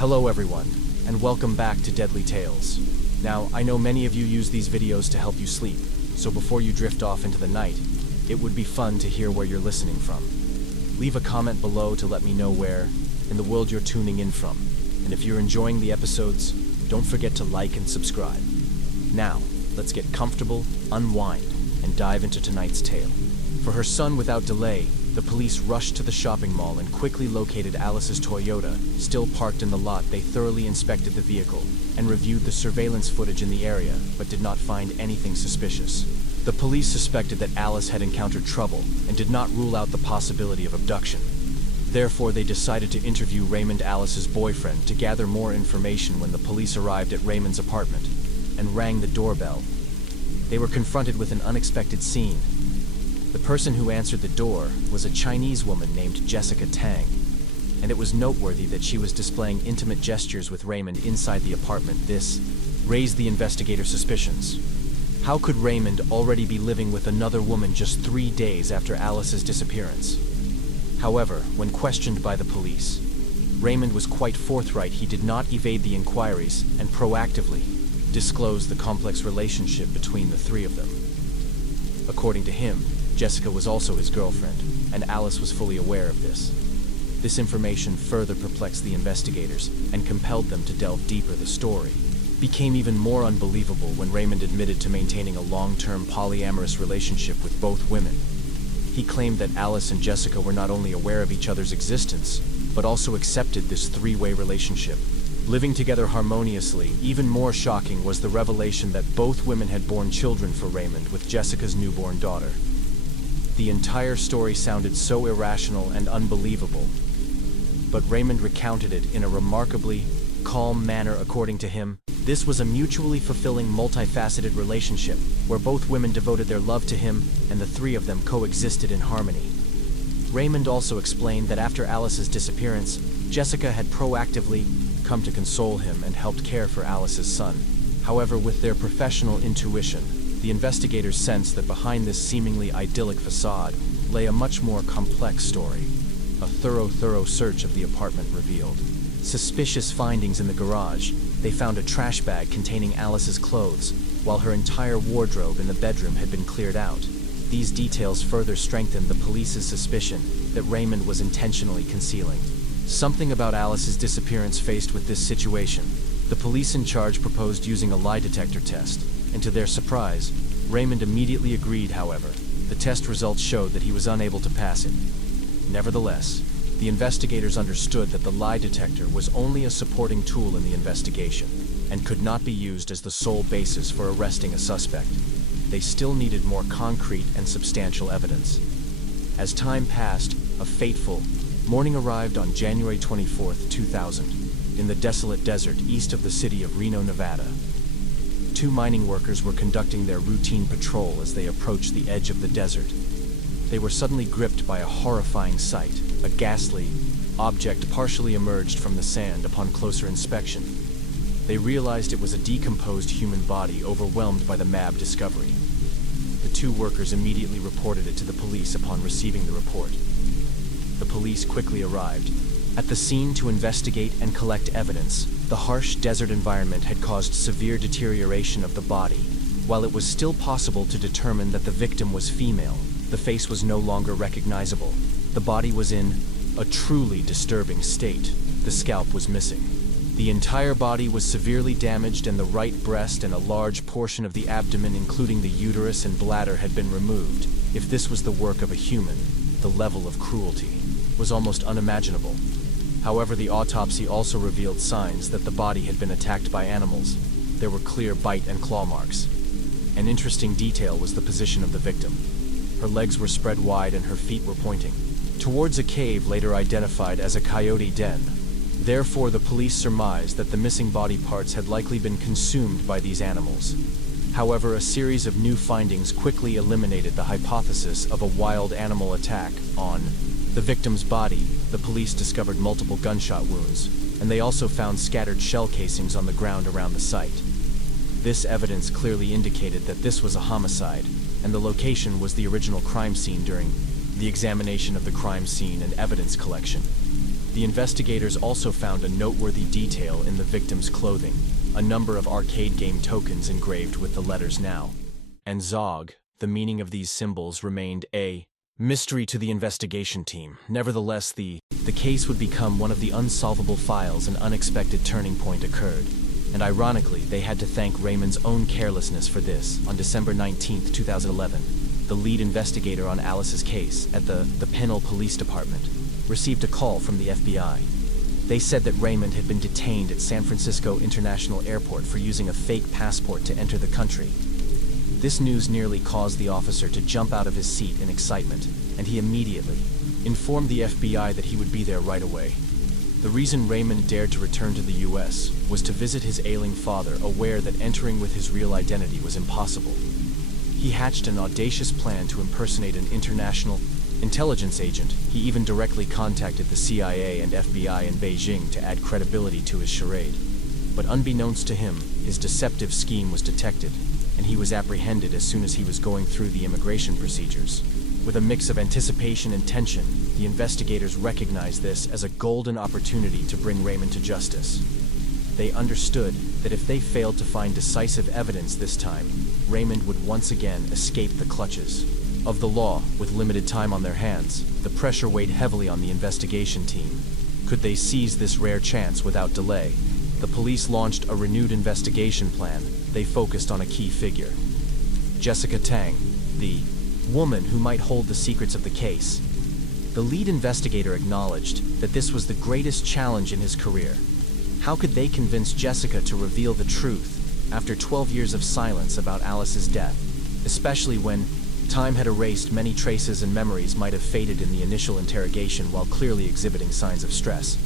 Hello everyone, and welcome back to Deadly Tales. Now, I know many of you use these videos to help you sleep, so before you drift off into the night, it would be fun to hear where you're listening from. Leave a comment below to let me know where in the world you're tuning in from, and if you're enjoying the episodes, don't forget to like and subscribe. Now, let's get comfortable, unwind, and dive into tonight's tale. For her son without delay, the police rushed to the shopping mall and quickly located Alice's Toyota, still parked in the lot. They thoroughly inspected the vehicle and reviewed the surveillance footage in the area, but did not find anything suspicious. The police suspected that Alice had encountered trouble and did not rule out the possibility of abduction. Therefore, they decided to interview Raymond, Alice's boyfriend, to gather more information. When the police arrived at Raymond's apartment and rang the doorbell, they were confronted with an unexpected scene. The person who answered the door was a Chinese woman named Jessica Tang, and it was noteworthy that she was displaying intimate gestures with Raymond inside the apartment. This raised the investigators' suspicions. How could Raymond already be living with another woman just 3 days after Alice's disappearance? However, when questioned by the police, Raymond was quite forthright. He did not evade the inquiries and proactively disclosed the complex relationship between the three of them. According to him, Jessica was also his girlfriend, and Alice was fully aware of this. This information further perplexed the investigators and compelled them to delve deeper. The story became even more unbelievable when Raymond admitted to maintaining a long-term polyamorous relationship with both women. He claimed that Alice and Jessica were not only aware of each other's existence, but also accepted this three-way relationship, living together harmoniously. Even more shocking was the revelation that both women had borne children for Raymond, with Jessica's newborn daughter. The entire story sounded so irrational and unbelievable, but Raymond recounted it in a remarkably calm manner. According to him, this was a mutually fulfilling, multifaceted relationship where both women devoted their love to him and the three of them coexisted in harmony. Raymond also explained that after Alice's disappearance, Jessica had proactively come to console him and helped care for Alice's son. However, with their professional intuition, the investigators sensed that behind this seemingly idyllic facade lay a much more complex story. A thorough search of the apartment revealed suspicious findings in the garage. They found a trash bag containing Alice's clothes, while her entire wardrobe in the bedroom had been cleared out. These details further strengthened the police's suspicion that Raymond was intentionally concealing something about Alice's disappearance. Faced with this situation, the police in charge proposed using a lie detector test, and to their surprise, Raymond immediately agreed. However, the test results showed that he was unable to pass it. Nevertheless, the investigators understood that the lie detector was only a supporting tool in the investigation and could not be used as the sole basis for arresting a suspect. They still needed more concrete and substantial evidence. As time passed, a fateful morning arrived on January 24, 2000, in the desolate desert east of the city of Reno, Nevada. Two mining workers were conducting their routine patrol as they approached the edge of the desert. They were suddenly gripped by a horrifying sight. A ghastly object partially emerged from the sand. Upon closer inspection, they realized it was a decomposed human body. Overwhelmed by the mad discovery, the two workers immediately reported it to the police. Upon receiving the report, the police quickly arrived at the scene to investigate and collect evidence. The harsh desert environment had caused severe deterioration of the body. While it was still possible to determine that the victim was female, the face was no longer recognizable. The body was in a truly disturbing state. The scalp was missing. The entire body was severely damaged, and the right breast and a large portion of the abdomen, including the uterus and bladder, had been removed. If this was the work of a human, the level of cruelty was almost unimaginable. However, the autopsy also revealed signs that the body had been attacked by animals. There were clear bite and claw marks. An interesting detail was the position of the victim. Her legs were spread wide and her feet were pointing towards a cave later identified as a coyote den. Therefore, the police surmised that the missing body parts had likely been consumed by these animals. However, a series of new findings quickly eliminated the hypothesis of a wild animal attack on the victim's body. The police discovered multiple gunshot wounds, and they also found scattered shell casings on the ground around the site. This evidence clearly indicated that this was a homicide, and the location was the original crime scene. During the examination of the crime scene and evidence collection, The investigators also found a noteworthy detail in the victim's clothing, a number of arcade game tokens engraved with the letters Now and Zog. The meaning of these symbols remained a mystery to the investigation team. Nevertheless, the case would become one of the unsolvable files. An unexpected turning point occurred, and ironically, they had to thank Raymond's own carelessness for this. On December 19, 2011, the lead investigator on Alice's case at the Pinell Police Department received a call from the FBI. They said that Raymond had been detained at San Francisco International Airport for using a fake passport to enter the country. This news nearly caused the officer to jump out of his seat in excitement, and he immediately informed the FBI that he would be there right away. The reason Raymond dared to return to the U.S. was to visit his ailing father, aware that entering with his real identity was impossible. He hatched an audacious plan to impersonate an international intelligence agent. He even directly contacted the CIA and FBI in Beijing to add credibility to his charade. But unbeknownst to him, his deceptive scheme was detected, and he was apprehended as soon as he was going through the immigration procedures. With a mix of anticipation and tension, the investigators recognized this as a golden opportunity to bring Raymond to justice. They understood that if they failed to find decisive evidence this time, Raymond would once again escape the clutches of the law. With limited time on their hands, the pressure weighed heavily on the investigation team. Could they seize this rare chance without delay? The police launched a renewed investigation plan. They focused on a key figure, Jessica Tang, the woman who might hold the secrets of the case. The lead investigator acknowledged that this was the greatest challenge in his career. How could they convince Jessica to reveal the truth after 12 years of silence about Alice's death, especially when time had erased many traces and memories might have faded in the initial interrogation while clearly exhibiting signs of stress?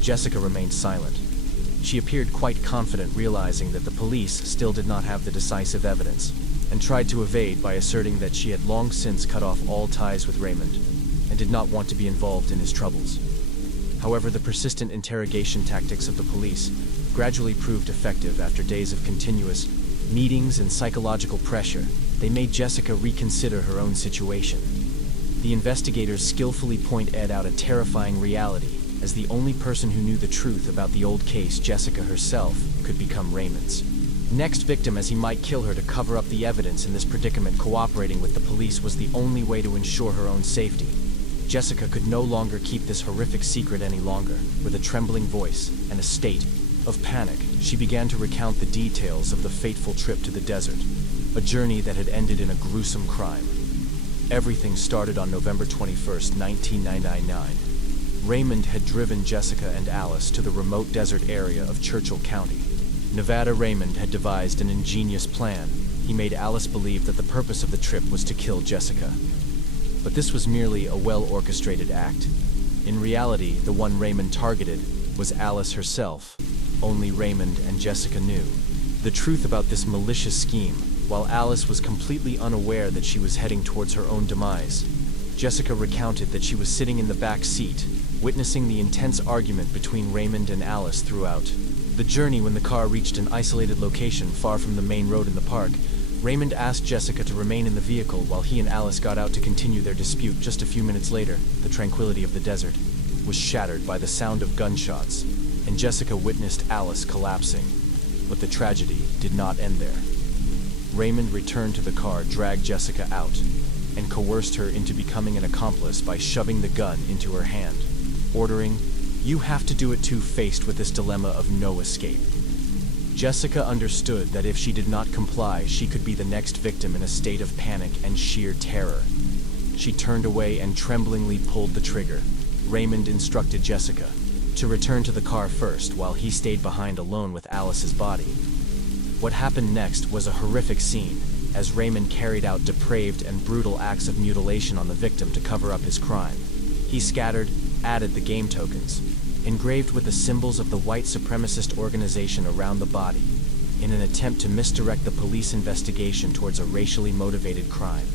Jessica remained silent. She appeared quite confident, realizing that the police still did not have the decisive evidence, and tried to evade by asserting that she had long since cut off all ties with Raymond and did not want to be involved in his troubles. However, the persistent interrogation tactics of the police gradually proved effective. After days of continuous meetings and psychological pressure, they made Jessica reconsider her own situation. The investigators skillfully pointed out a terrifying reality. As the only person who knew the truth about the old case, Jessica herself could become Raymond's next victim, as he might kill her to cover up the evidence. In this predicament, cooperating with the police was the only way to ensure her own safety. Jessica could no longer keep this horrific secret any longer. With a trembling voice and a state of panic, she began to recount the details of the fateful trip to the desert, a journey that had ended in a gruesome crime. Everything started on November 21st, 1999. Raymond had driven Jessica and Alice to the remote desert area of Churchill County, Nevada. Raymond had devised an ingenious plan. He made Alice believe that the purpose of the trip was to kill Jessica. But this was merely a well-orchestrated act. In reality, the one Raymond targeted was Alice herself. Only Raymond and Jessica knew the truth about this malicious scheme, while Alice was completely unaware that she was heading towards her own demise. Jessica recounted that she was sitting in the back seat, witnessing the intense argument between Raymond and Alice throughout the journey. When the car reached an isolated location far from the main road in the park, Raymond asked Jessica to remain in the vehicle while he and Alice got out to continue their dispute. Just a few minutes later, the tranquility of the desert was shattered by the sound of gunshots, and Jessica witnessed Alice collapsing. But the tragedy did not end there. Raymond returned to the car, dragged Jessica out, and coerced her into becoming an accomplice by shoving the gun into her hand, ordering, "You have to do it too." Faced with this dilemma of no escape, Jessica understood that if she did not comply, she could be the next victim. In a state of panic and sheer terror, she turned away and tremblingly pulled the trigger. Raymond instructed Jessica to return to the car first, while he stayed behind alone with Alice's body. What happened next was a horrific scene, as Raymond carried out depraved and brutal acts of mutilation on the victim to cover up his crime. He added the game tokens, engraved with the symbols of the white supremacist organization, around the body, in an attempt to misdirect the police investigation towards a racially motivated crime.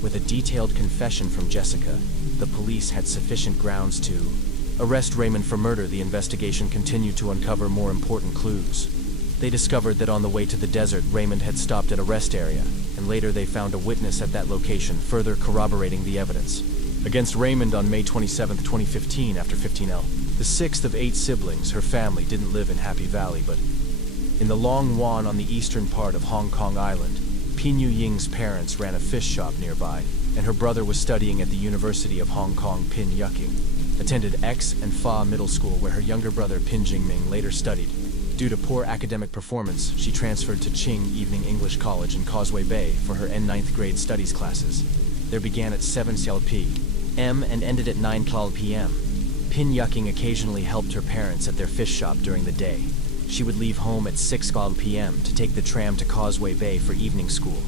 With a detailed confession from Jessica, the police had sufficient grounds to arrest Raymond for murder. The investigation continued to uncover more important clues. They discovered that on the way to the desert, Raymond had stopped at a rest area, and later they found a witness at that location, further corroborating the evidence. against Raymond on May 27, 2015 after 15L. The sixth of 8 siblings, her family didn't live in Happy Valley, but in the Long Wan on the eastern part of Hong Kong Island. Pin Yu Ying's parents ran a fish shop nearby, and her brother was studying at the University of Hong Kong. Pin Yucking attended X and Fa Middle School, where her younger brother Pin Jingming later studied. Due to poor academic performance, she transferred to Qing Evening English College in Causeway Bay for her ninth grade studies classes. They began at 7 p.m. and ended at 9 p.m. Pin Yucking occasionally helped her parents at their fish shop during the day. She would leave home at 6 p.m. to take the tram to Causeway Bay for evening school.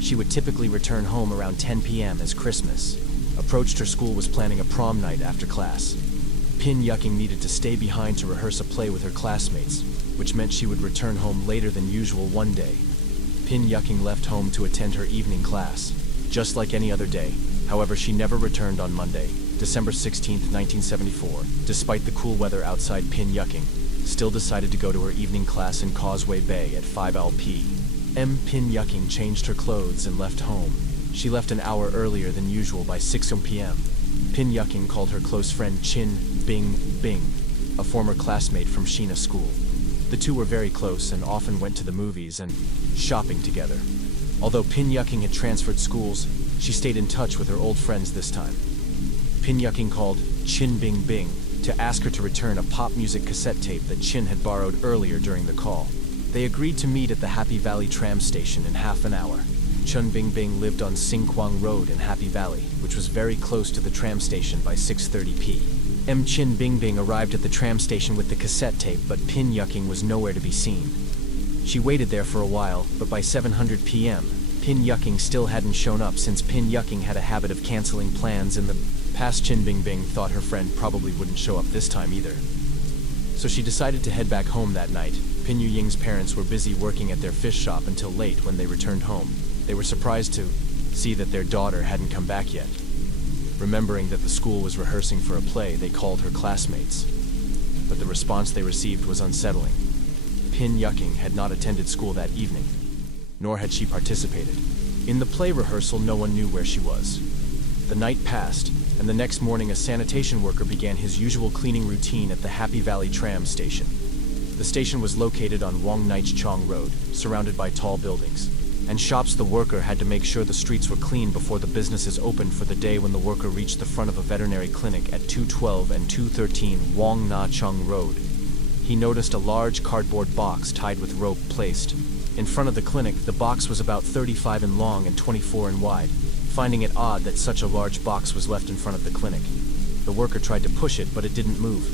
She would typically return home around 10 p.m. as Christmas approached. Her school was planning a prom night after class. Pin Yucking needed to stay behind to rehearse a play with her classmates, which meant she would return home later than usual one day. Pin Yucking left home to attend her evening class, just like any other day. However, she never returned on Monday, December 16, 1974. Despite the cool weather outside, Pin Yucking still decided to go to her evening class in Causeway Bay at 5 p.m. Pin Yucking changed her clothes and left home. She left an hour earlier than usual by 6 p.m. Pin Yucking called her close friend Chin Bing Bing, a former classmate from Sheena School. The two were very close and often went to the movies and shopping together. Although Pin Yucking had transferred schools, she stayed in touch with her old friends this time. Pin Yucking called Chin Bing Bing to ask her to return a pop music cassette tape that Chin had borrowed earlier during the call. They agreed to meet at the Happy Valley tram station in half an hour. Chun Bing Bing lived on Sing Kwang Road in Happy Valley, which was very close to the tram station by 6:30 p.m. Chin Bing Bing arrived at the tram station with the cassette tape, but Pin Yucking was nowhere to be seen. She waited there for a while, but by 7:00 p.m., Pin Yucking still hadn't shown up, since Pin Yucking had a habit of canceling plans in the past. Chin Bing Bing thought her friend probably wouldn't show up this time either. So she decided to head back home that night. Pin Yu Ying's parents were busy working at their fish shop until late. When they returned home, they were surprised to see that their daughter hadn't come back yet. Remembering that the school was rehearsing for a play, they called her classmates, but the response they received was unsettling. Pin Yucking had not attended school that evening, nor had she participated. In the play rehearsal, no one knew where she was. The night passed, and the next morning a sanitation worker began his usual cleaning routine at the Happy Valley tram station. The station was located on Wong Nich Chong Road, surrounded by tall buildings and shops. The worker had to make sure the streets were clean before the businesses opened for the day. When the worker reached the front of a veterinary clinic at 212 and 213 Wong Na Chung Road, he noticed a large cardboard box tied with rope placed in front of the clinic. The box was about 35 in long and 24 in wide. Finding it odd that such a large box was left in front of the clinic, the worker tried to push it, but it didn't move.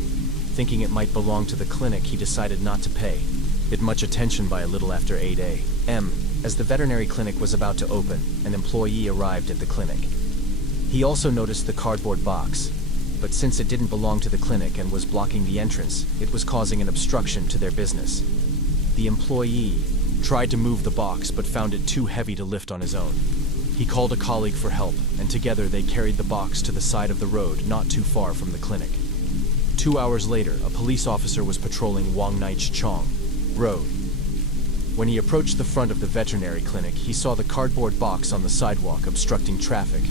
Thinking it might belong to the clinic, he decided not to pay it much attention. By a little after 8 a.m., as the veterinary clinic was about to open, an employee arrived at the clinic. He also noticed the cardboard box, but since it didn't belong to the clinic and was blocking the entrance, it was causing an obstruction to their business. The employee tried to move the box, but found it too heavy to lift on his own. He called a colleague for help, and together they carried the box to the side of the road not too far from the clinic. 2 hours later, a police officer was patrolling Wong Nich Chong Road. When he approached the front of the veterinary clinic, he saw the cardboard box on the sidewalk obstructing traffic.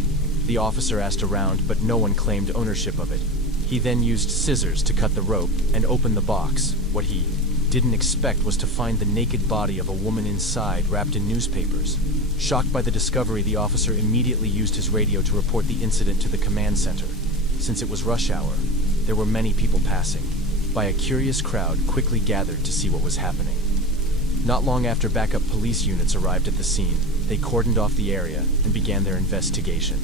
The officer asked around, but no one claimed ownership of it. He then used scissors to cut the rope and open the box. What he didn't expect was to find the naked body of a woman inside, wrapped in newspapers. Shocked by the discovery, the officer immediately used his radio to report the incident to the command center. Since it was rush hour, there were many people passing by. A curious crowd quickly gathered to see what was happening. Not long after backup police units arrived at the scene, they cordoned off the area and began their investigation.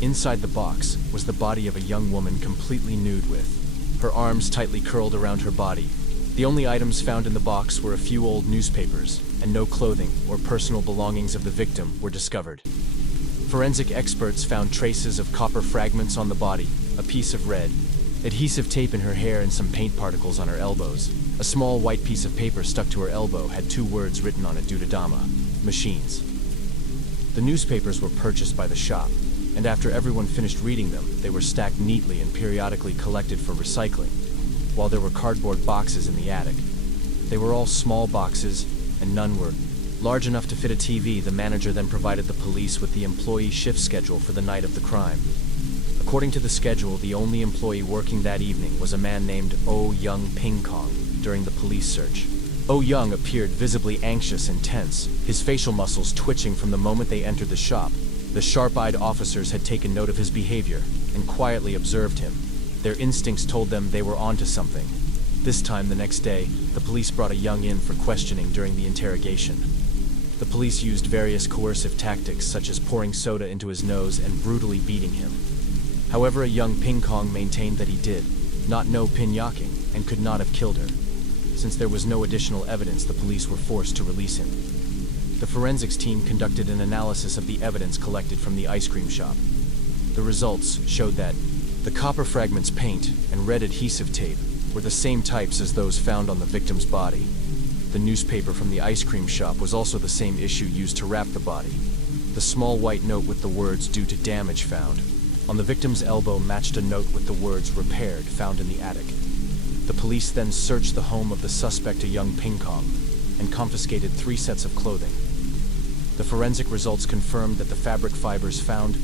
Inside the box was the body of a young woman, completely nude, with her arms tightly curled around her body. The only items found in the box were a few old newspapers, and no clothing or personal belongings of the victim were discovered. Forensic experts found traces of copper fragments on the body, a piece of red adhesive tape in her hair, and some paint particles on her elbows. A small white piece of paper stuck to her elbow had 2 words written on it: Dudadama, machines. The newspapers were purchased by the shop, and after everyone finished reading them, they were stacked neatly and periodically collected for recycling. While there were cardboard boxes in the attic, they were all small boxes, and none were Large enough to fit a TV, the manager then provided the police with the employee shift schedule for the night of the crime. According to the schedule, the only employee working that evening was a man named Oh Young Ping Kong during the police search. Oh Young appeared visibly anxious and tense, his facial muscles twitching from the moment they entered the shop. The sharp-eyed officers had taken note of his behavior and quietly observed him. Their instincts told them they were onto something. This time, the next day, the police brought a Young in for questioning during the interrogation. The police used various coercive tactics, such as pouring soda into his nose and brutally beating him. However, a Young Ping Kong maintained that he did not know Pin Yaking and could not have killed her. Since there was no additional evidence, the police were forced to release him. The forensics team conducted an analysis of the evidence collected from the ice cream shop. The results showed that the copper fragments, paint, and red adhesive tape were the same types as those found on the victim's body. The newspaper from the ice cream shop was also the same issue used to wrap the body. The small white note with the words "due to damage found" on the victim's elbow matched a note with the words "repaired" found in the attic. The police then searched the home of the suspect, a Young Ping Kong, and confiscated 3 sets of clothing. The forensic results confirmed that the fabric fibers found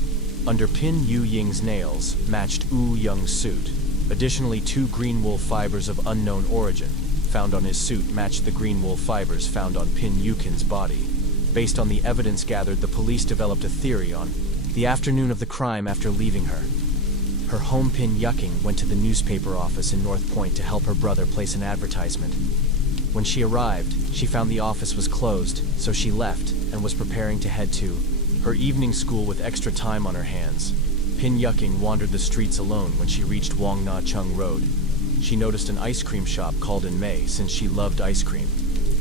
under Pin Yu Ying's nails matched Oh Young's suit. Additionally, 2 green wool fibers of unknown origin found on his suit matched the green wool fibers found on Pin Yukin's body. Based on the evidence gathered, the police developed a theory on the afternoon of the crime. After leaving her home, Pin Yuking went to the newspaper office in North Point to help her brother place an advertisement. When she arrived, she found the office was closed, so she left and was preparing to head to her evening school with extra time on her hands. Pin Yuking wandered the streets alone when she reached Wong Na Chung Road. She noticed an ice cream shop called In May. Since she loved ice cream,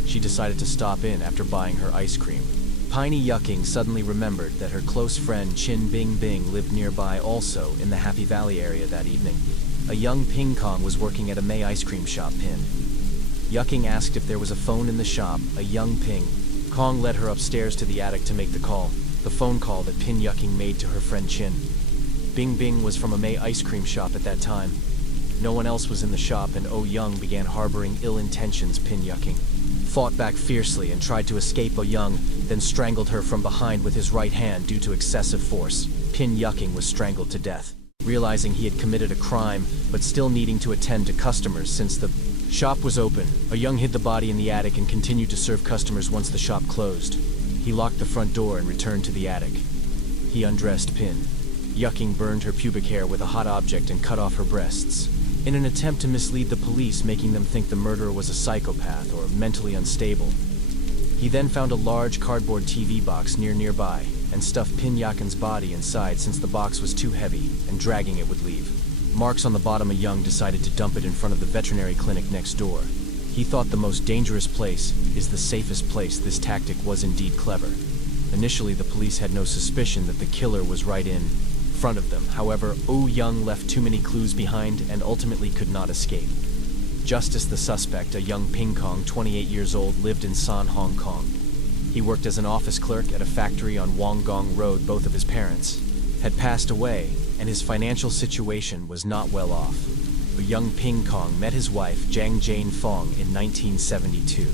she decided to stop in after buying her ice cream. Piney Yuking suddenly remembered that her close friend Chin Bing Bing lived nearby, also in the Happy Valley area that evening. A Young Ping Kong was working at a May ice cream shop. Pin Yuking asked if there was a phone in the shop. A Young Ping Kong led her upstairs to the attic to make the call. The phone call that Pin Yuking made to her friend Chin Bing Bing was from a May ice cream shop at that time. No one else was in the shop, and Oh Young began harboring ill intentions. Pin Yuking fought back fiercely and tried to escape. Oh Young then strangled her from behind with his right hand. Due to excessive force, Pin Yuking was strangled to death. Realizing he had committed a crime, but still needing to attend to customers since the shop was open, Oh Young hid the body in the attic and continued to serve customers once the shop closed. He locked the front door and returned to the attic. He undressed Pin Yuking, burned her pubic hair with a hot object, and cut off her breasts, in an attempt to mislead the police, making them think the murderer was a psychopath or mentally unstable. He then found a large cardboard TV box nearby and stuffed Pin Yuking's body inside since the box was too heavy and dragging it would leave marks on the bottom. Young decided to dump it in front of the veterinary clinic next door. He thought the most dangerous place is the safest place. This tactic was indeed clever. Initially, the police had no suspicion that the killer was right in front of them. However, Oh Young left too many clues behind and ultimately could not escape. Justice, the suspect, a Young Ping Kong, 28 years old, lived in San, Hong Kong. He worked as an office clerk at a factory on Wong Gong Road. Both of his parents had passed away, and his financial situation was not well off. A Young Ping Kong met his wife, Jiang Jane Fong, in 1972.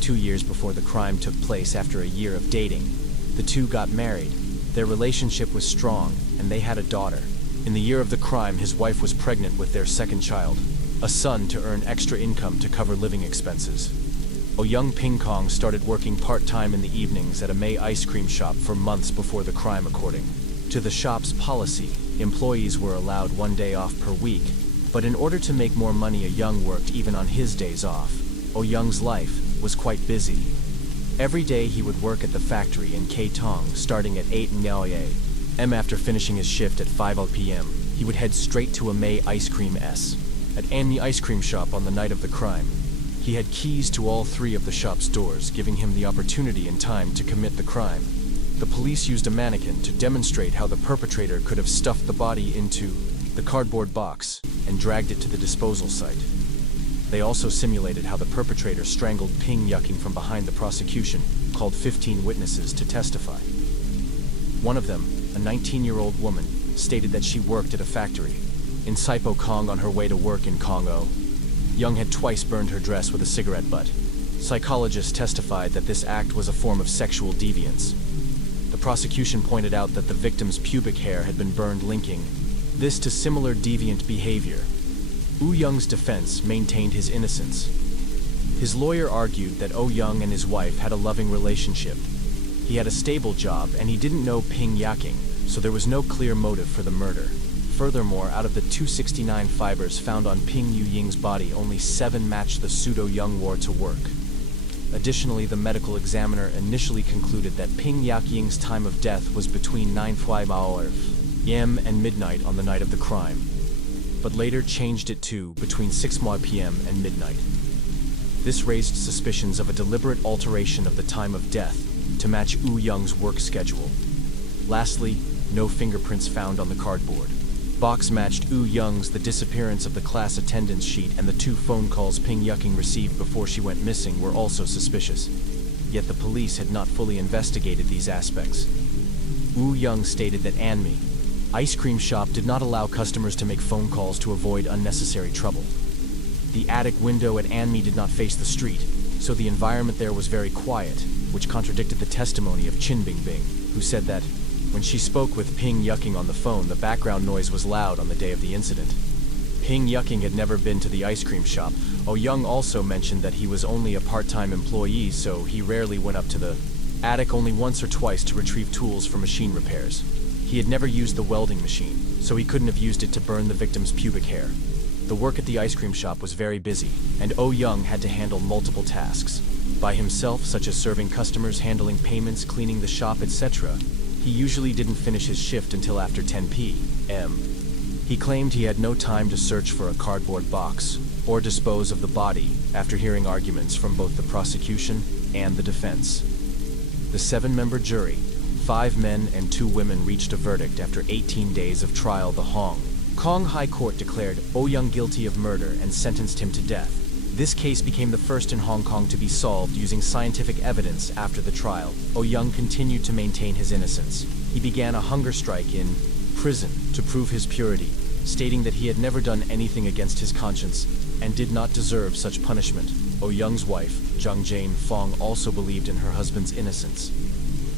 2 years before the crime took place, after a year of dating, the two got married. Their relationship was strong, and they had a daughter. In the year of the crime, his wife was pregnant with their second child, a son, to earn extra income to cover living expenses. Oh Young Ping Kong started working part-time in the evenings at a May ice cream shop for months before the crime. According to the shop's policy, employees were allowed 1 day off per week, but in order to make more money, A Young worked even on his days off. Oh Young's life was quite busy. Every day he would work at the factory in Kaitong, starting at 8 a.m. After finishing his shift at 5 p.m., he would head straight to a May ice cream at Annie ice cream shop on the night of the crime. He had keys to all 3 of the shop's doors, giving him the opportunity and time to commit the crime. The police used a mannequin to demonstrate how the perpetrator could have stuffed the body into the cardboard box and dragged it to the disposal site. They also simulated how the perpetrator strangled Pin Yuking from behind. The prosecution called 15 witnesses to testify. One of them, a 19-year-old woman, stated that she worked at a factory in Saipo Kong on her way to work in Kongo. Young had twice burned her dress with a cigarette butt. Psychologists testified that this act was a form of sexual deviance. The prosecution pointed out that the victim's pubic hair had been burned, linking this to similar deviant behavior. Oh Young's defense maintained his innocence. His lawyer argued that Oh Young and his wife had a loving relationship. He had a stable job and he didn't know Ping Yaking, so there was no clear motive for the murder. Furthermore, out of the 269 fibers found on Ping Yu Ying's body, only 7 matched the pseudo Young wore to work. Additionally, the medical examiner initially concluded that Ping Yakying's time of death was between 9:00 p.m. and midnight on the night of the crime, but later changed it to between 6:00 p.m. and midnight. This raised suspicions of a deliberate alteration of the time of death to match Oh Young's work schedule. Lastly, no fingerprints found on the cardboard box matched Oh Young's. The disappearance of the class attendance sheet and the 2 phone calls Ping Yaking received before she went missing were also suspicious. Yet the police had not fully investigated these aspects. Oh Young stated that Anmi ice cream shop did not allow customers to make phone calls to avoid unnecessary trouble. The attic window at Anmi did not face the street, so the environment there was very quiet, which contradicted the testimony of Chin Bingbing, who said that when she spoke with Ping Yaking on the phone, the background noise was loud on the day of the incident. Ping Yaking had never been to the ice cream shop. Oh Young also mentioned that he was only a part-time employee, so he rarely went up to the attic, only once or twice to retrieve tools for machine repairs. He had never used the welding machine, so he couldn't have used it to burn the victim's pubic hair. The work at the ice cream shop was very busy, and Oh Young had to handle multiple tasks by himself, such as serving customers, handling payments, cleaning the shop, etc. He usually didn't finish his shift until after 10 p.m. He claimed he had no time to search for a cardboard box or dispose of the body after hearing arguments from both the prosecution and the defense. The 7-member jury, 5 men and 2 women, reached a verdict after 18 days of trial. The Hong Kong High Court declared Oh Young guilty of murder and sentenced him to death. This case became the first in Hong Kong to be solved using scientific evidence. After the trial, Oh Young continued to maintain his innocence. He began a hunger strike in prison to prove his purity, stating that he had never done anything against his conscience and did not deserve such punishment. Oh Young's wife, Zhang Jane Fong, also believed in her husband's innocence.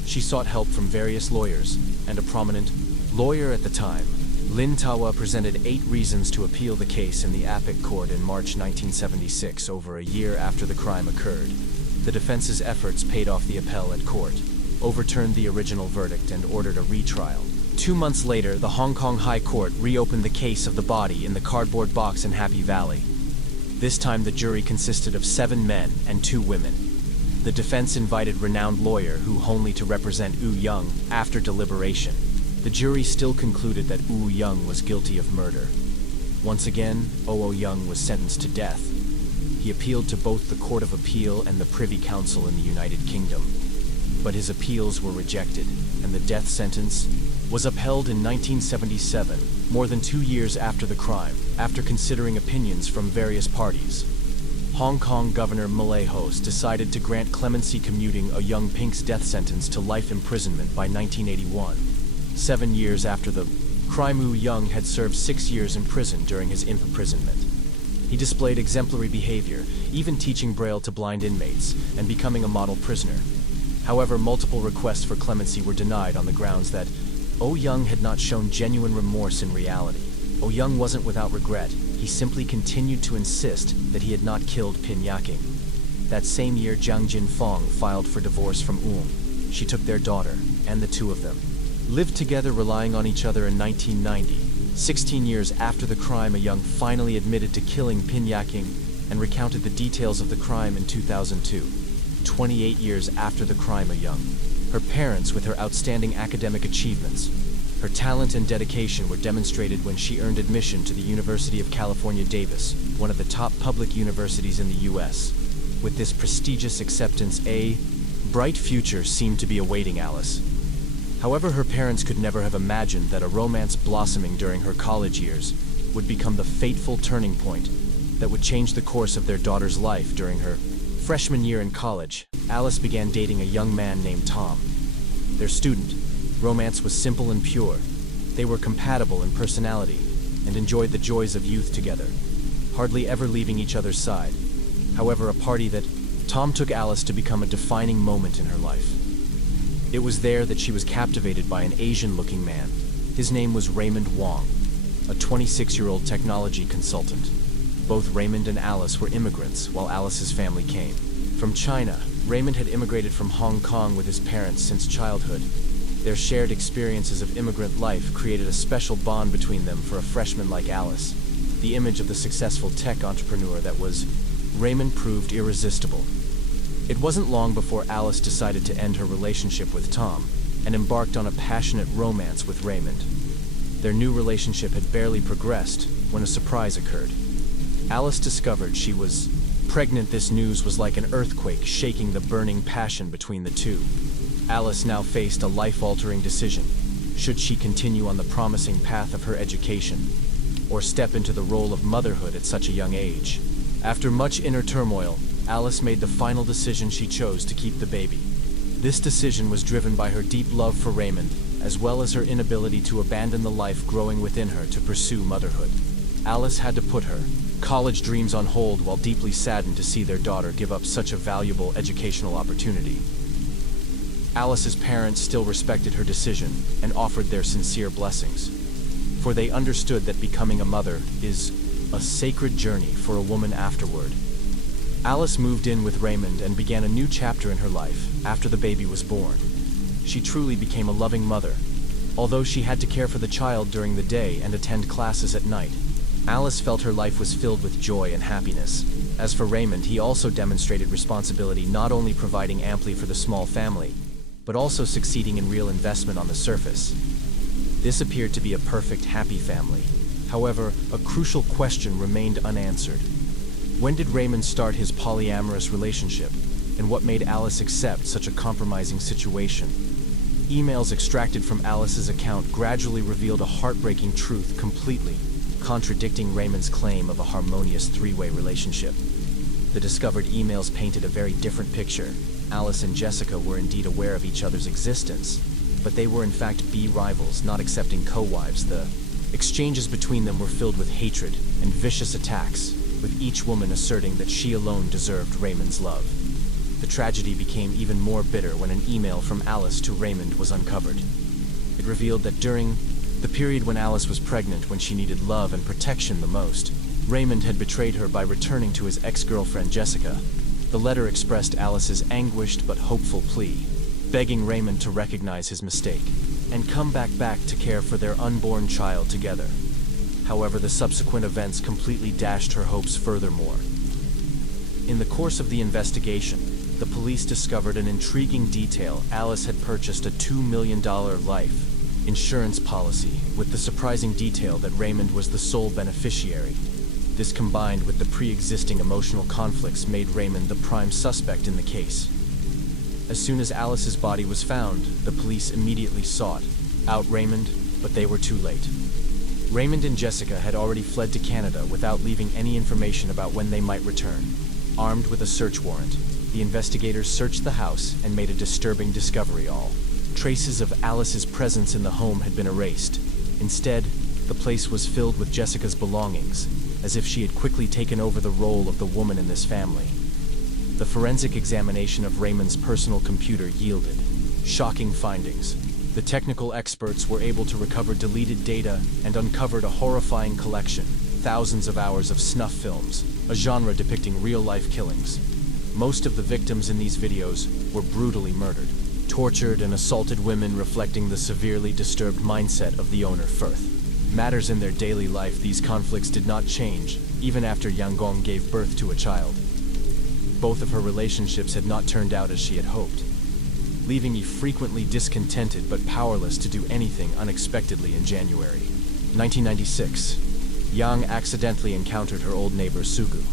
She sought help from various lawyers, and a prominent lawyer at the time, Lin Tawa, presented 8 reasons to appeal the case in the Apic Court in March 1976, over a year after the crime occurred. The defense's efforts paid off. The appellate court overturned the original verdict and ordered a retrial. 2 months later, the Hong Kong High Court reopened the case of the body in the cardboard box in Happy Valley. This time the jury consisted of 7 men and 2 women. The defense invited renowned lawyer Hu Honley to represent Oh Young. After deliberation, the jury still concluded that Oh Young was guilty of murder. Once again, Oh Young was sentenced to death. He appealed to both the Court of Appeal and the Privy Council in the United Kingdom, but his appeals were rejected, and the death sentence was upheld in 1977, more than 2 years after the crime. After considering opinions from various parties, Hong Kong Governor Malay Hos decided to grant clemency, commuting Oh Young Pink's death sentence to life imprisonment by 1981. 7 years after the crime, Oh Young had served 6 years in prison during his imprisonment. He displayed exemplary behavior, even teaching Braille to blind inmates and becoming a model prisoner. However, multiple requests for clemency were denied on the grounds that Oh Young had not shown genuine remorse in reality. Oh Young wasn't without regret. He simply continued to insist that he had not killed Pin Yaking. That same year, Zhang Jin Fong filed for divorce from She took their daughter, and the 2 of them lived together, relying on each other. In 1990, 16 years after the crime, Oh Young finally admitted to killing Pin Yaking and recounted the details of the crime in 2002. 28 years after the crime, Oh Young, her parents, with her outstanding academic achievements, her talent and dedication, were demonstrated when she earned admission to the University of California, Davis, one of the top public universities in the U.S. With this prestigious acceptance, a bright future seemed to be awaiting Alice. However, her parents could never have imagined that a romance blossoming during her college years would become the fateful turning point that would change the course of their daughter's life. During her freshman year in college, Alice began dating a young man named Tom. Their student romance was simple and pure. They were compatible in personality and enjoyed the joys of youth together, hardly ever leaving each other's side. However, a party that Tom took Alice to become a defining moment in her life. It was there that she was captivated by an Asian-looking man. His name was Raymond Wong, a 26-year-old technology consultant. Both Raymond and Alice were immigrants, while Alice's family came from China. Raymond had immigrated from Hong Kong with his parents since childhood. Their shared experiences of immigrant life created a special bond between them for a freshman like Alice. The image of the successful tech entrepreneur that was Raymond proved irresistible. It wasn't long before Alice decided to end her relationship with Tom and embarked on a passionate romance with Raymond. Their new relationship had barely progressed when a surprise occurred. Alice discovered she was pregnant. This news was like an earthquake shaking the burning passion between the two. Alice now faced a life-altering decision. Should she continue on the promising path of her education, or step into the role of motherhood at such a young age? After much inner turmoil, Alice made the final decision. She chose to keep the baby. This decision was driven by her deep love for Raymond, as well as her inability to abandon the life growing within her to pursue motherhood. Alice had to put her college dreams on hold while deeply saddened to see their daughter give up such a valuable educational opportunity. Alice's parents still respected her decision and offered their sincere blessings, for they understood that becoming a mother is a sacred journey for a woman afterward. Alice moved in with Raymond and began a new chapter in her life after the baby was born. She truly became a loving mother, although she had to care for the child during the day and attend classes at night. Alice felt her life was filled with joy and happiness. As for Raymond, he also demonstrated responsibility, not only providing amply for the small family, but also succeeding in real investment on the surface. This appeared to be a perfect, happy family. However, a crucial question remained unanswered. When did Raymond start his polyamorous relationship, and what made Alice accept such a compromising situation? Emails extracted from Alice's account gradually revealed a heartbreaking truth, completely contradicting Raymond's claim of a harmonious three-way relationship. The discovered emails painted a very different picture. Alice and Jessica were indeed aware of each other's existence, but they were in fact rivals, not accepting co-wives. The exchanges between them were filled with hatred and vicious attacks, with each woman asserting that she alone deserved Raymond's love. The tragedy became even more bitter when an email from Alice to Raymond was uncovered. It revealed that during the period when Alice was pregnant, when she needed love and protection the most, Raymond had betrayed her by returning to his ex-girlfriend Jessica. The letter expressed Alice's anguished but hopeful plea, begging Raymond to recognize his mistake and come back to care for their unborn child together. However, the subsequent events completely dashed her hopes furthermore. In the course of the investigation, the police discovered an intriguing detail. Alice had purchased a $2 million life insurance policy, with the surprising detail that Raymond was the sole beneficiary. This, combined with the pre-existing emotional conflicts, made Raymond the prime suspect in the case. As soon as Alice's body was found, the police immediately sought out Raymond, but they were too late. Raymond and Jessica had already fled to Canada without leaving any information about when they might return. Armed with a search warrant, the investigators searched the house and made a disturbing discovery. All traces of Alice's presence in the home had been erased. Instead, the place was filled with Jessica's belongings, as if she had quickly taken over the role of the woman in this family. The forensic examination of Raymond's personal computer yielded shocking findings. The technical experts were able to recover deleted data and uncovered a horrifying collection, thousands of hours of snuff films, a genre depicting real-life killings. Most of the victims in these videos were brutally murdered, tortured and assaulted women, reflecting the severely disturbed mindset of the owner Firth. Matters in their daily life, these conflicts did not change, even after Yang Gong gave birth to a child. Both of her relationships had not turned out as she had hoped, leaving Yi frequently discontented but powerless to do anything. Unexpectedly, in January 1996, Yang accidentally encountered her old neighbor Sugu.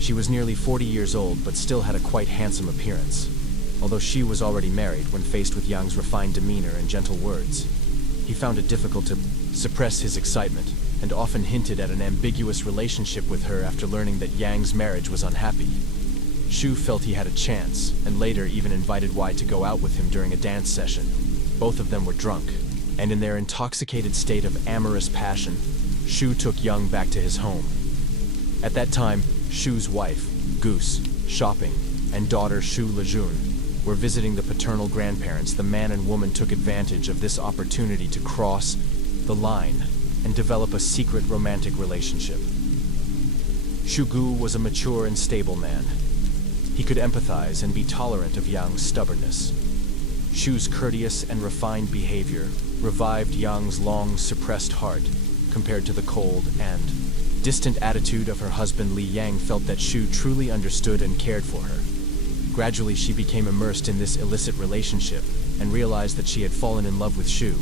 She was nearly 40 years old but still had a quite handsome appearance, although she was already married. When faced with Yang's refined demeanor and gentle words, he found it difficult to suppress his excitement and often hinted at an ambiguous relationship with her after learning that Yang's marriage was unhappy. Shu felt he had a chance, and later even invited Wei to go out with him during a dance session. Both of them were drunk, and in their intoxicated state of amorous passion, Shu took Yang back to his home. At that time, Shu's wife, Goose, shopping, and daughter Shu Lejun were visiting the paternal grandparents, the man and woman took advantage of this opportunity to cross the line and develop a secret romantic relationship. Shugu was a mature and stable man. He could empathize and be tolerant of Yang's stubbornness. Shu's courteous and refined behavior revived Yang's long-suppressed heart compared to the cold and distant attitude of her husband Li. Yang felt that Shu truly understood and cared for her. Gradually, she became immersed in this illicit relationship and realized that she had fallen in love with Shu.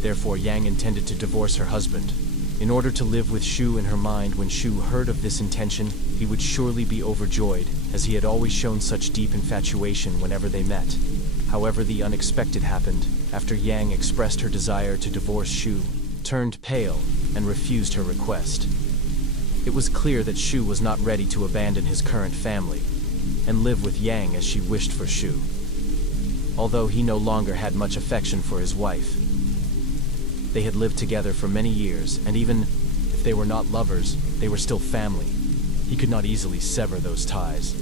Therefore, Yang intended to divorce her husband. In order to live with Shu in her mind, when Shu heard of this intention, he would surely be overjoyed, as he had always shown such deep infatuation whenever they met. However, the unexpected happened. After Yang expressed her desire to divorce Shu, turned pale, and refused her request. It was clear that Shu was not ready to abandon his current family and live with Yang as she wished for Shu. Although he no longer had much affection for his wife, they had lived together for many years, and even if they were not lovers, they were still family. He could not easily sever those ties.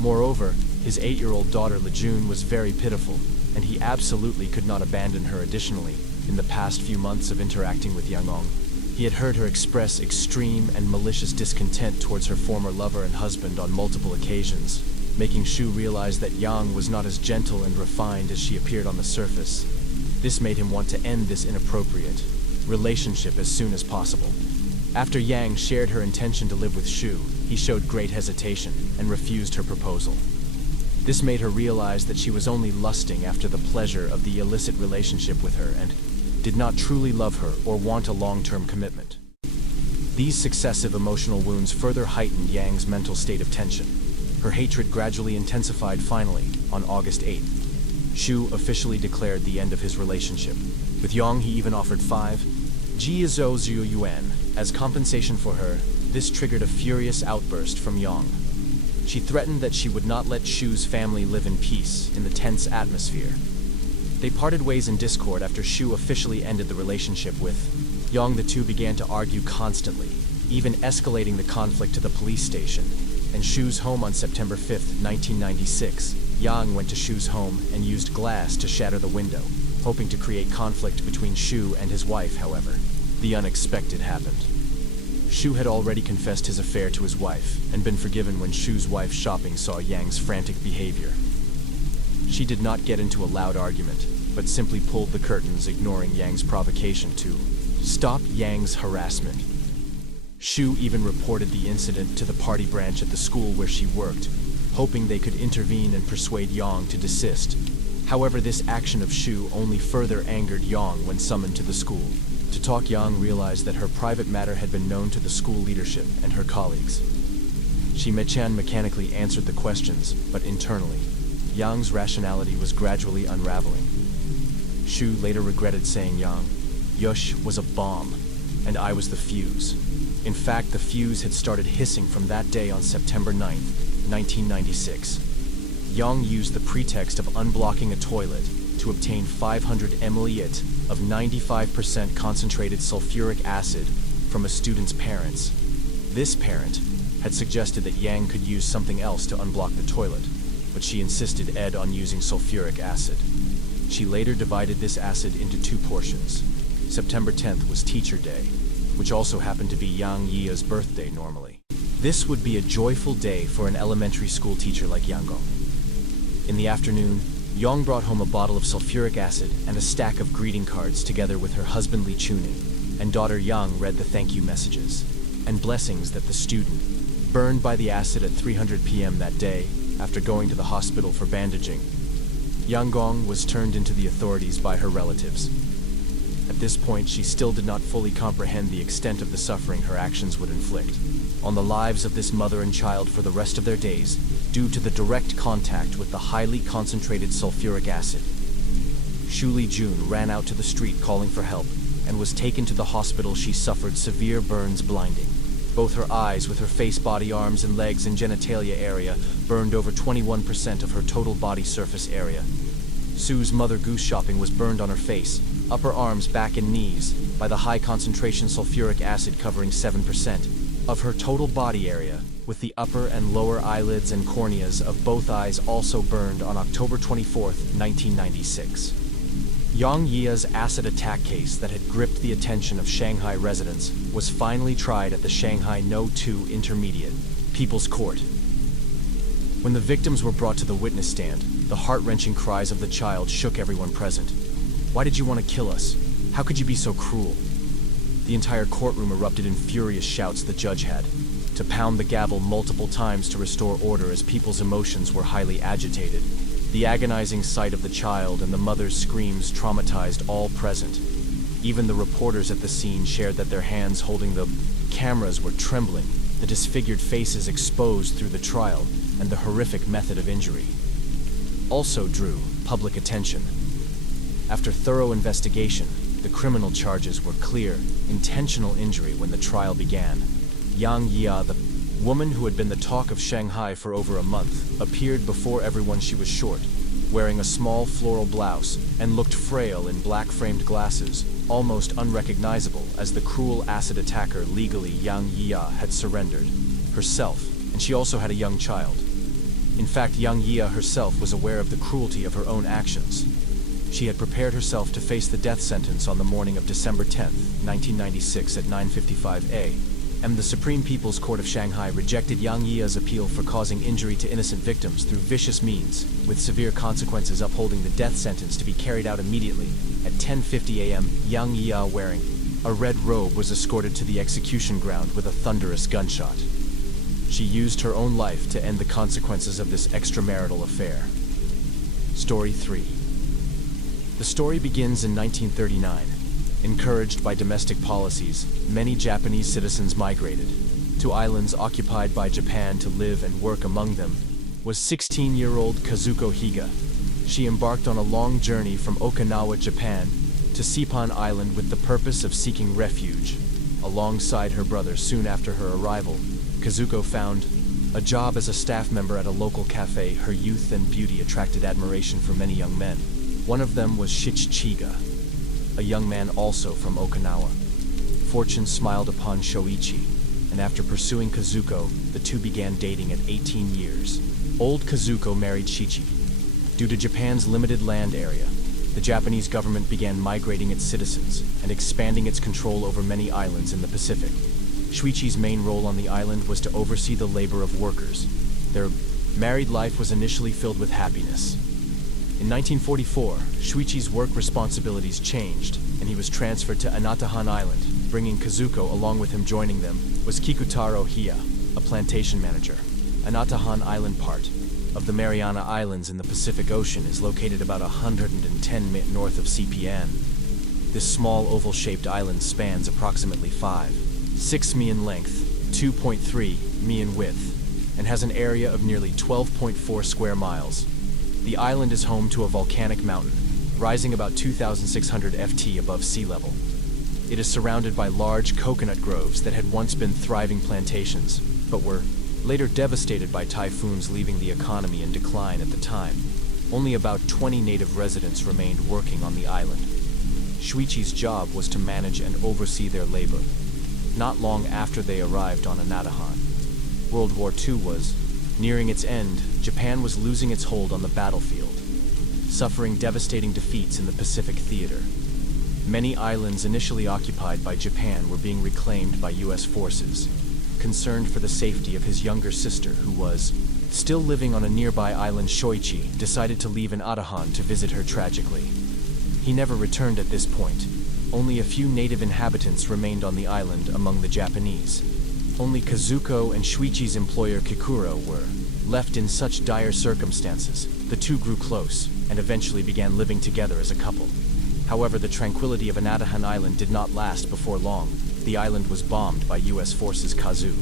Moreover, his 8-year-old daughter Lejun was very pitiful, and he absolutely could not abandon her. Additionally, in the past few months of interacting with Yang, he had heard her express extreme and malicious discontent towards her former lover and husband on multiple occasions, making Shu realize that Yang was not as gentle and refined as she appeared on the surface. This made him want to end this inappropriate relationship as soon as possible. After Yang shared her intention to live with Shu, he showed great hesitation and refused her proposal. This made her realize that she was only lusting after the pleasure of the illicit relationship with her and did not truly love her or want a long-term commitment. These successive emotional wounds further heightened Yang's mental state of tension. Her hatred gradually intensified. Finally, on August 8th, Shu officially declared the end of his relationship. With Yang, he even offered 5 Jiazhou yuan as compensation for her. This triggered a furious outburst from Yang. She threatened that she would not let Shu's family live in peace in the tense atmosphere. They parted ways in discord after Shu officially ended the relationship with Yang. The two began to argue constantly, even escalating the conflict to the police station and Shu's home. On September 5th, 1996, Yang went to Shu's home and used glass to shatter the window, hoping to create conflict between Shu and his wife. However, the unexpected happened. Shu had already confessed his affair to his wife and been forgiven when Shu's wife shopping saw Yang's frantic behavior. She did not get into a loud argument, but simply pulled the curtains, ignoring Yang's provocation to stop Yang's harassment. Shu even reported the incident to the party branch at the school where she worked, hoping they could intervene and persuade Yang to desist. However, this action of Shu only further angered Yang when summoned to the school. To talk, Yang realized that her private matter had been known to the school leadership and her colleagues. She mechanically answered the questions, but internally, Yang's rationality was gradually unraveling. Shu later regretted saying Yang, "Yush was a bomb, and I was the fuse." In fact, the fuse had started hissing from that day. On September 9th, 1996. Yang used the pretext of unblocking a toilet to obtain 500 ml of 95% concentrated sulfuric acid from a student's parents. This parent had suggested that Yang could use something else to unblock the toilet, but she insisted on using sulfuric acid. She later divided this acid into 2 portions. September 10th was Teacher Day, which also happened to be Yang Yi's birthday normally. This would be a joyful day for an elementary school teacher like Yang Gong. In the afternoon, Yang brought home a bottle of sulfuric acid and a stack of greeting cards together with her husband Li Chuning, and daughter Yang read the thank you messages and blessings that the student burned by the acid at 300 p.m. that day after going to the hospital for bandaging. Yang Gong was turned into the authorities by her relatives. At this point, she still did not fully comprehend the extent of the suffering her actions would inflict on the lives of this mother and child for the rest of their days, due to the direct contact with the highly concentrated sulfuric acid. Shu Lijun ran out to the street calling for help and was taken to the hospital. She suffered severe burns, blinding. Both her eyes, with her face, body, arms and legs and genitalia area burned over 21% of her total body surface area. Sue's mother goose shopping was burned on her face, upper arms, back and knees by the high concentration sulfuric acid, covering 7% of her total body area. with the upper and lower eyelids and corneas of both eyes also burned on October 24, 1996. Yang Yi's acid attack case that had gripped the attention of Shanghai residents was finally tried at the Shanghai No. 2 Intermediate People's Court. When the victims were brought to the witness stand, the heart-wrenching cries of the child shook everyone present. "Why did you want to kill us? How could you be so cruel?" The entire courtroom erupted in furious shouts. The judge had to pound the gavel multiple times to restore order as people's emotions were highly agitated. The agonizing sight of the child and the mother's screams traumatized all present. Even the reporters at the scene shared that their hands holding the cameras were trembling, the disfigured faces exposed through the trial, and the horrific method of injury also drew public attention. After thorough investigation, the criminal charges were clear: intentional injury. When the trial began, Yang Yi, the woman who had been the talk of Shanghai for over a month, appeared before everyone. She was short, wearing a small floral blouse, and looked frail in black-framed glasses, almost unrecognizable as the cruel acid attacker. Legally, Yang Yi had surrendered herself, and she also had a young child. In fact, Yang Yi herself was aware of the cruelty of her own actions. She had prepared herself to face the death sentence on the morning of December 10, 1996 at 9:55 a.m. The Supreme People's Court of Shanghai rejected Yang Yi's appeal for causing injury to innocent victims through vicious means, with severe consequences, upholding the death sentence to be carried out immediately. At 10:50 a.m., Yang Yi, wearing a red robe, was escorted to the execution ground with a thunderous gunshot. She used her own life to end the consequences of this extramarital affair. Story 3. The story begins in 1939. Encouraged by domestic policies, many Japanese citizens migrated to islands occupied by Japan to live and work. Among them was 16-year-old Kazuko Higa. She embarked on a long journey from Okinawa, Japan, to Saipan Island with the purpose of seeking refuge. Alongside her brother, soon after her arrival, Kazuko found a job as a staff member at a local cafe. Her youth and beauty attracted admiration for many young men. One of them was Shichichiga, a young man also from Okinawa. Fortune smiled upon Shoichi, and after pursuing Kazuko, the two began dating at 18 years. Old Kazuko married Shichi. Due to Japan's limited land area, the Japanese government began migrating its citizens and expanding its control over many islands in the Pacific. Shuichi's main role on the island was to oversee the labor of workers. Their married life was initially filled with happiness. In 1944, Shuichi's work responsibilities changed, and he was transferred to Anatahan Island. Bringing Kazuko along with him. Joining them was Kikutaro Hiya, a plantation manager. Anatahan Island, part of the Mariana Islands in the Pacific Ocean, is located about 110 mi north of Saipan. This small oval-shaped island spans approximately 5.6 mi in length, 2.3 mi in width, and has an area of nearly 12.4 square miles. The island is home to a volcanic mountain, rising about 2,600 ft above sea level. It is surrounded by large coconut groves that had once been thriving plantations, but were later devastated by typhoons, leaving the economy in decline at the time. Only about 20 native residents remained working on the island. Shuichi's job was to manage and oversee their labor. Not long after they arrived on Anatahan, World War II was nearing its end. Japan was losing its hold on the battlefield, suffering devastating defeats in the Pacific theater. Many islands initially occupied by Japan were being reclaimed by U.S. forces. Concerned for the safety of his younger sister, who was still living on a nearby island, Shoichi decided to leave Anatahan to visit her. Tragically, he never returned at this point. Only a few native inhabitants remained on the island among the Japanese. Only Kazuko and Shuichi's employer Kikuro were left in such dire circumstances. The two grew close and eventually began living together as a couple. However, the tranquility of Anatahan Island did not last. Before long, the island was bombed by U.S. forces. Kazu,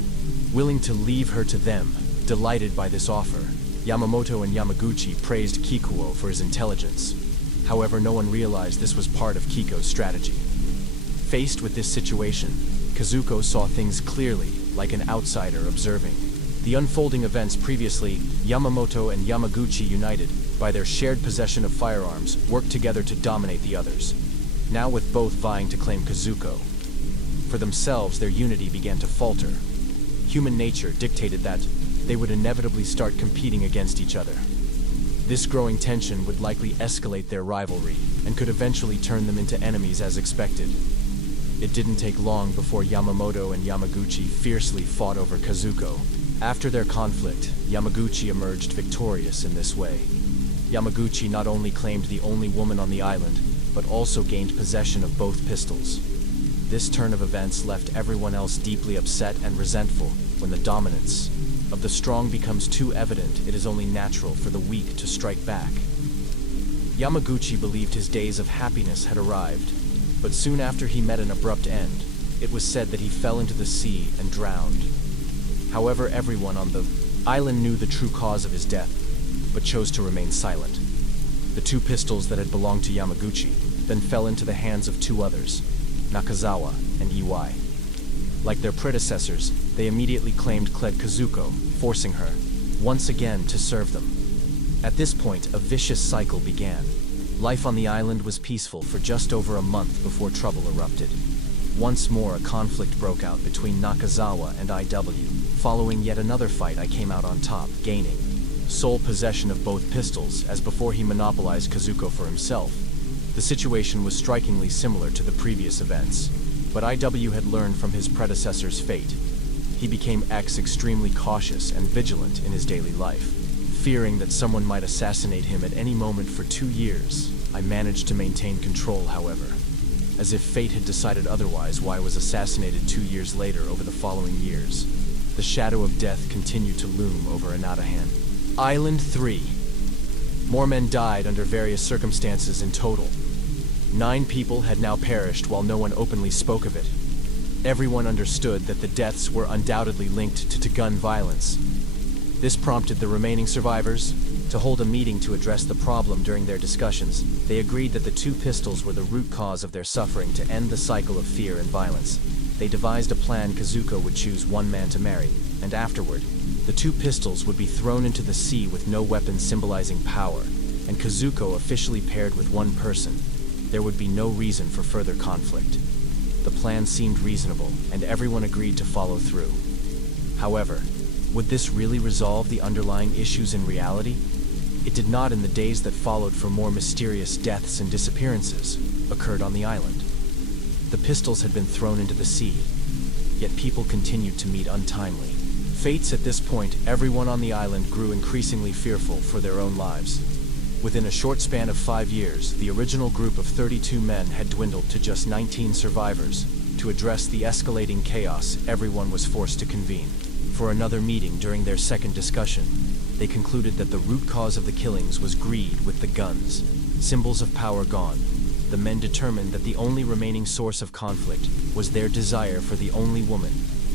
willing to leave her to them, delighted by this offer, Yamamoto and Yamaguchi praised Kikuo for his intelligence. However, no one realized this was part of Kiko's strategy. Faced with this situation, Kazuko saw things clearly, like an outsider observing the unfolding events. Previously, Yamamoto and Yamaguchi, united by their shared possession of firearms, worked together to dominate the others. Now, with both vying to claim Kazuko for themselves, their unity began to falter. human nature dictated that they would inevitably start competing against each other. This growing tension would likely escalate their rivalry and could eventually turn them into enemies as expected. It didn't take long before Yamamoto and Yamaguchi fiercely fought over Kazuko. After their conflict, Yamaguchi emerged victorious in this way. Yamaguchi not only claimed the only woman on the island, but also gained possession of both pistols. This turn of events left everyone else deeply upset and resentful. When the dominance of the strong becomes too evident, it is only natural for the weak to strike back. Yamaguchi believed his days of happiness had arrived, but soon after he met an abrupt end. It was said that he fell into the sea and drowned. However, everyone on the island knew the true cause of his death, but chose to remain silent. The two pistols that had belonged to Yamaguchi then fell into the hands of two others, Nakazawa and Iwai. Like their predecessors, they immediately claimed Kazuko, forcing her, once again, to serve them. At this point, a vicious cycle began. Life on the island was peaceful for just over a month before trouble erupted. Once more, a conflict broke out between Nakazawa and IW. Following yet another fight, I came out on top, gaining sole possession of both pistols, as before he monopolized Kazuko for himself. The situation was strikingly similar to the previous events, but IW had learned from his predecessor's fate. He became extremely cautious and vigilant in his daily life. Fearing that someone might assassinate him at any moment for 2 years, I managed to maintain control, however. As if fate had decided otherwise, I was assassinated 2 years later. Over the following years, the shadow of death continued to loom over Anadahan. Island 3. More men died under various circumstances in total. 9 people had now perished while no one openly spoke of it. Everyone understood that the deaths were undoubtedly linked to gun violence. This prompted the remaining survivors to hold a meeting to address the problem. During their discussions, they agreed that the two pistols were the root cause of their suffering. To end the cycle of fear and violence, they devised a plan. Kazuko would choose one man to marry, and afterward, the two pistols would be thrown into the sea with no weapons, symbolizing power, and Kazuko officially paired with one person. There would be no reason for further conflict. The plan seemed reasonable, and everyone agreed to follow through. However, would this really resolve the underlying issues in reality? It did not. In the days that followed, for more mysterious deaths and disappearances occurred on the island. The pistols had been thrown into the sea, yet people continued to meet untimely fates. At this point, everyone on the island grew increasingly fearful for their own lives. Within a short span of 5 years, the original group of 32 men had dwindled to just 19 survivors. To address the escalating chaos, everyone was forced to convene for another meeting. During their second discussion, they concluded that the root cause of the killings was greed. With the guns, symbols of power gone, the men determined that the only remaining source of conflict was their desire for the only woman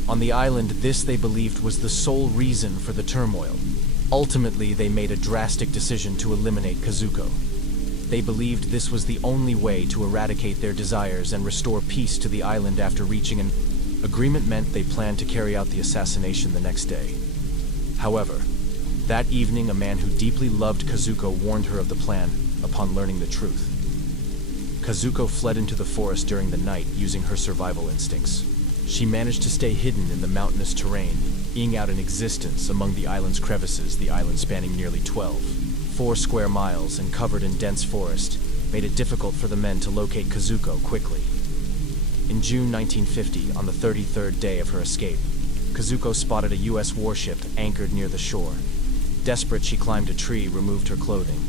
on the island. This, they believed, was the sole reason for the turmoil. Ultimately, they made a drastic decision to eliminate Kazuko. They believed this was the only way to eradicate their desires and restore peace to the island. After reaching an agreement meant they planned to carry out the assassination the next day. However, that evening, a man who deeply loved Kazuko warned her of the plan. Upon learning the truth, Kazuko fled into the forest during the night, using her survival instincts. She managed to stay hidden in the mountainous terrain, eking out an existence among the island's crevices. The island, spanning nearly 4 square miles and covered in dense forest, made it difficult for the men to locate Kazuko quickly. In June 1950, on the 33rd day of her escape, Kazuko spotted a U.S. warship anchored near the shore. Desperate, she climbed a tree, removed her clothing,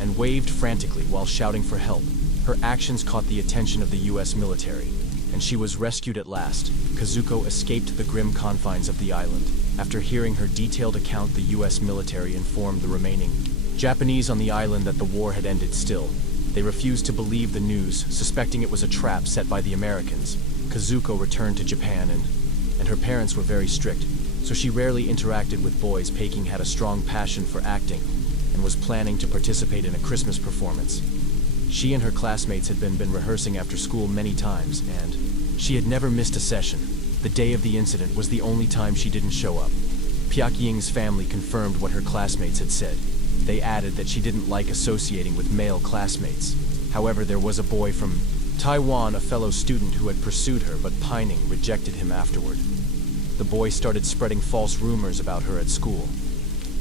and waved frantically while shouting for help. Her actions caught the attention of the U.S. military, and she was rescued at last. Kazuko escaped the grim confines of the island. After hearing her detailed account, the U.S. military informed the remaining Japanese on the island that the war had ended. Still, they refused to believe the news, suspecting it was a trap set by the Americans. Kazuko returned to Japan, and her parents were very strict, so she rarely interacted with boys. Peking had a strong passion for acting and was planning to participate in a Christmas performance. She and her classmates had been rehearsing after school many times, and she had never missed a session. The day of the incident was the only time she didn't show up. Pyongyang's family confirmed what her classmates had said. They added that she didn't like associating with male classmates. However, there was a boy from Taiwan, a fellow student, who had pursued her, but pining rejected him afterward. the boy started spreading false rumors about her at school.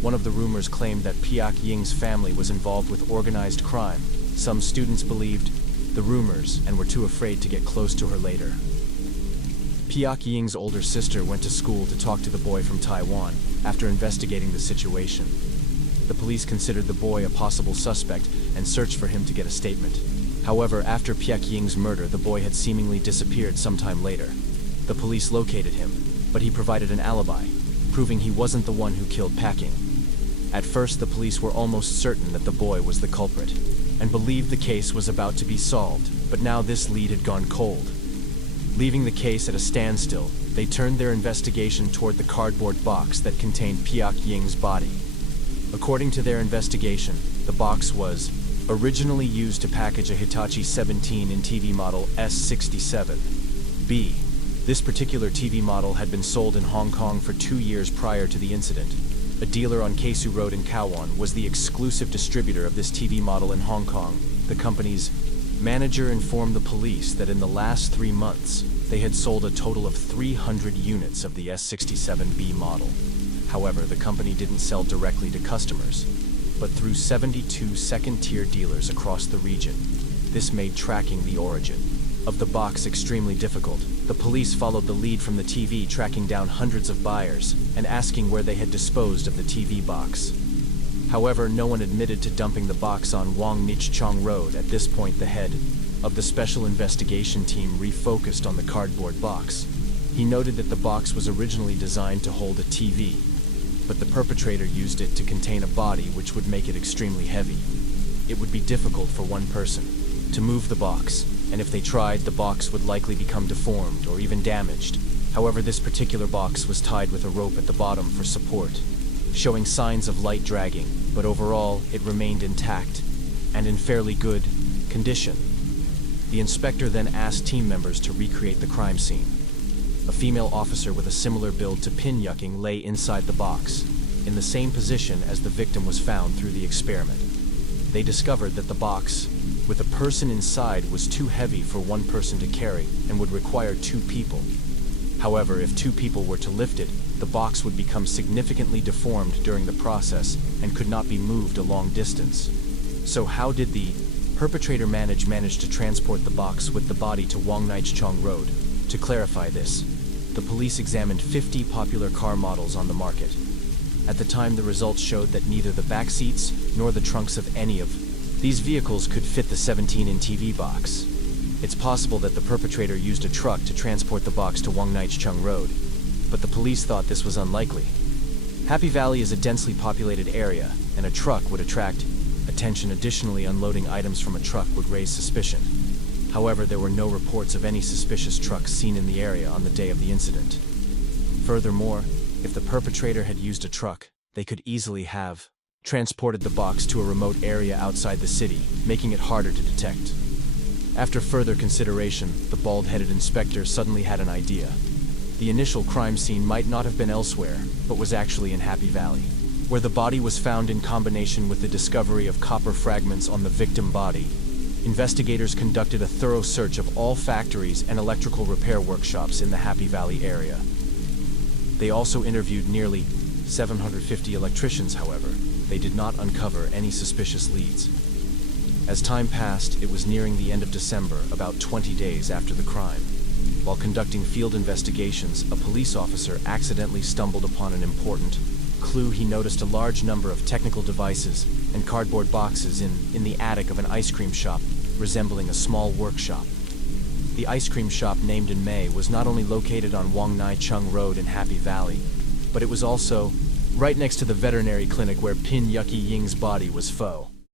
One of the rumors claimed that Piak Ying's family was involved with organized crime. Some students believed the rumors and were too afraid to get close to her later. Piak Ying's older sister went to school to talk to the boy from Taiwan after investigating the situation. The police considered the boy a possible suspect and searched for him to get a statement. However, after Piak Ying's murder, the boy had seemingly disappeared sometime later. The police located him, but he provided an alibi, proving he wasn't the one who killed Packing. At first, the police were almost certain that the boy was the culprit, and believed the case was about to be solved, but now this lead had gone cold. Leaving the case at a standstill, they turned their investigation toward the cardboard box that contained Piak Ying's body. According to their investigation, the box was originally used to package a Hitachi 17-in TV model S67B. This particular TV model had been sold in Hong Kong for 2 years prior to the incident. A dealer on Kesu Road in Kowon was the exclusive distributor of this TV model in Hong Kong. The company's manager informed the police that in the last 3 months, they had sold a total of 300 units of the S67B model. However, the company didn't sell directly to customers, but through 72 second-tier dealers across the region. This made tracking the origin of the box extremely difficult. The police followed the lead from the TV, tracking down hundreds of buyers and asking where they had disposed of the TV box. However, no one admitted to dumping the box on Wong Nich Chong Road. At this point, the head of the special investigation team refocused on the cardboard box. He noted that the box was originally designed to hold a TV, but the perpetrator used it to contain a body which would make it extremely heavy. It would be difficult for one person to move the box, and if they tried, the box would likely become deformed or even damaged. However, this particular box was tied with a rope at the bottom for support, showing signs of light dragging, but overall, it remained intact and in fairly good condition. The inspector then asked team members to recreate the crime scene. A female officer with a similar build to Pin Yucking lay inside the box, in the same position as the victim was found through the experiment. They discovered that the box, with a person inside, was too heavy for one person to carry and would require 2 people. However, if 2 people were to lift it, the box would become significantly deformed during the process and could not be moved a long distance. So how did the perpetrator manage to transport the box with the body to Wong Nich Chong Road? To clarify this, the police examined 50 popular car models on the market. At the time, the results showed that neither the back seats nor the trunks of any of these vehicles could fit the 17-in TV box. It's possible that the perpetrator used a truck to transport the box to Wong Nich Chong Road, but the police thought this was unlikely. Happy Valley is a densely populated area, and a truck would attract attention. Additionally, unloading items from a truck would raise suspicion. However, there were no reports of any suspicious trucks seen in the area on the day of the incident. Furthermore, if the perpetrator had used a truck, they could easily have transported the box to a remote area outside the city, making it harder to detect. After further consideration, the bald-headed inspector suddenly had an idea. The initial crime scene might not have been elsewhere, but was actually in Happy Valley, where the body was found in combination with the discovery of copper fragments on the victim body. Investigators conducted a thorough search of all factories and electrical repair workshops in the Happy Valley area. They also interviewed nearly 750 electricians. However, they did not uncover any suspicious leads. As time passed, it was nearing the end of December, about 20 days after the crime. While conducting field investigations, a police officer accidentally stumbled upon an important clue. He noticed a large number of technical devices and cardboard boxes in the attic of an ice cream shop, resembling a small workshop. The ice cream shop, named in May, was not only located on Wong Nich Chong Road in Happy Valley, but it was also right next to the veterinary clinic where Pin Yucky Ying's body was found.